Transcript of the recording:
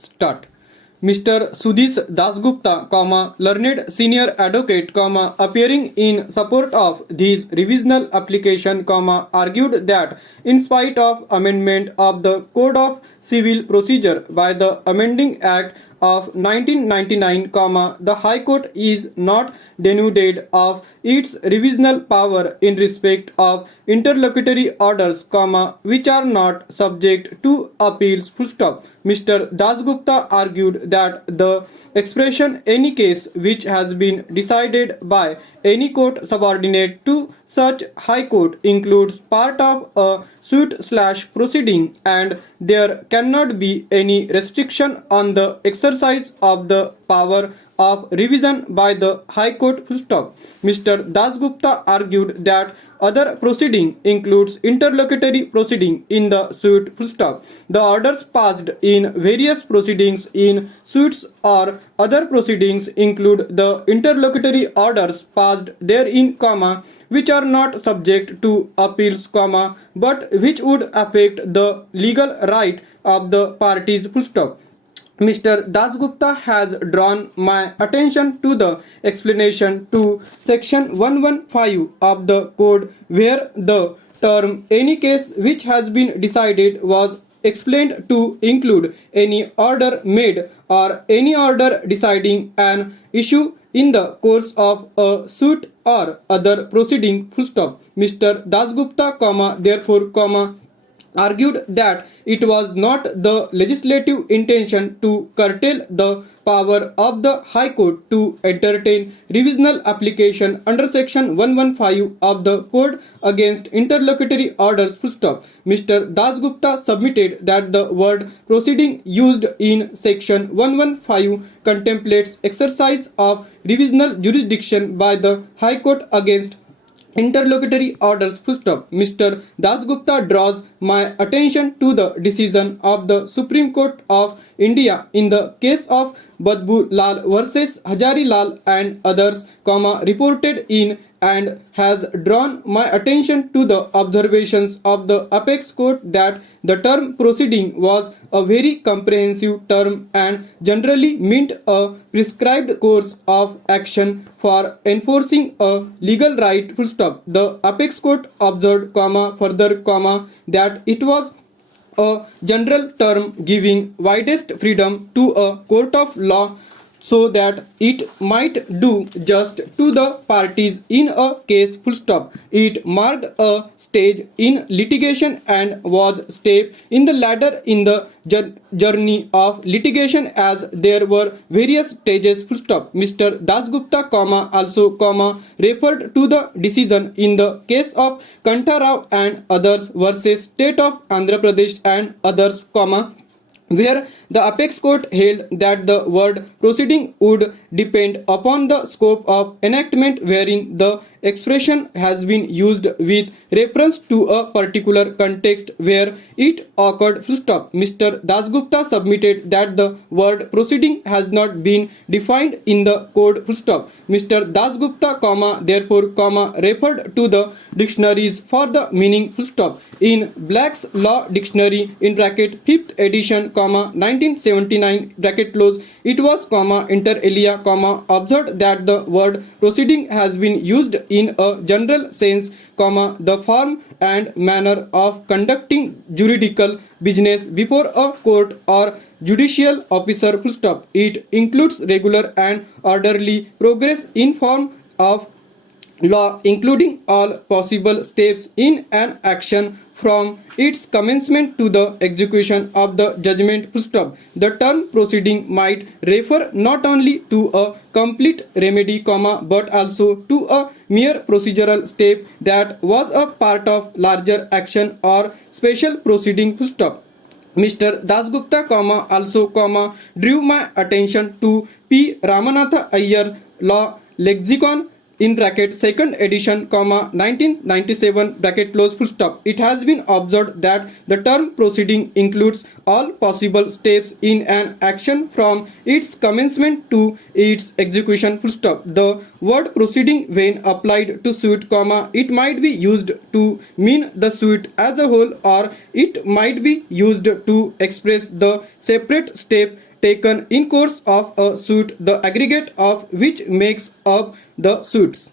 Start. Mr. Sudhis Dasgupta, learned senior advocate, appearing in support of this revisional application, argued that in spite of amendment of the Code of Civil Procedure by the Amending Act of 1999, the High Court is not denuded of its revisional power in respect of interlocutory orders, which are not subject to appeals. Full stop. Mr. Dasgupta argued that the expression any case which has been decided by any court subordinate to such high court includes part of a suit/proceeding, and there cannot be any restriction on the exercise of the power of revision by the High Court. Stop. Mr. Dasgupta argued that other proceeding includes interlocutory proceeding in the suit. Stop. The orders passed in various proceedings in suits or other proceedings include the interlocutory orders passed therein, which are not subject to appeals, but which would affect the legal right of the parties. Full stop. Mr. Dasgupta has drawn my attention to the explanation to section 115 of the code, where the term any case which has been decided was explained to include any order made or any order deciding an issue in the course of a suit or other proceeding. Full stop. Mr. Dasgupta, therefore, argued that it was not the legislative intention to curtail the power of the High Court to entertain revisional application under section 115 of the Code against interlocutory orders. Full stop. Mr. Dasgupta submitted that the word proceeding used in section 115 contemplates exercise of revisional jurisdiction by the High Court against interlocutory orders. Full stop. Mr. Dasgupta draws my attention to the decision of the Supreme Court of India in the case of Badbu Lal versus Hazari Lal and others, reported in, and has drawn my attention to the observations of the apex court that the term proceeding was a very comprehensive term and generally meant a prescribed course of action for enforcing a legal right. Full stop. The apex court observed, further, that it was a general term giving widest freedom to a court of law so that it might do just to the parties in a case. Full stop. It marked a stage in litigation and was a step in the ladder in the journey of litigation, as there were various stages. Full stop. Mr. Dasgupta, also, referred to the decision in the case of Kantarao and others versus State of Andhra Pradesh and others, where the apex court held that the word proceeding would depend upon the scope of enactment, wherein the expression has been used with reference to a particular context where it occurred. Full stop. Mr. Dasgupta submitted that the word proceeding has not been defined in the code. Full stop. Mr. Dasgupta, therefore, referred to the dictionaries for the meaning. Full stop. In Black's Law Dictionary in bracket 5th edition, 1979 bracket close, it was, inter alia, observed that the word proceeding has been used in a general sense, the form and manner of conducting juridical business before a court or judicial officer. Full stop. It includes regular and orderly progress in form of law, including all possible steps in an action from its commencement to the execution of the judgment. Full stop. The term proceeding might refer not only to a complete remedy, but also to a mere procedural step that was a part of larger action or special proceeding. Full stop. Mr. Dasgupta, also, drew my attention to P. Ramanatha Iyer Law Lexicon in bracket 2nd edition, 1997 bracket close. Full stop. It has been observed that the term proceeding includes all possible steps in an action from its commencement to its execution. Full stop. The word proceeding, when applied to suit, it might be used to mean the suit as a whole, or it might be used to express the separate step taken in course of a suit, the aggregate of which makes up the suits.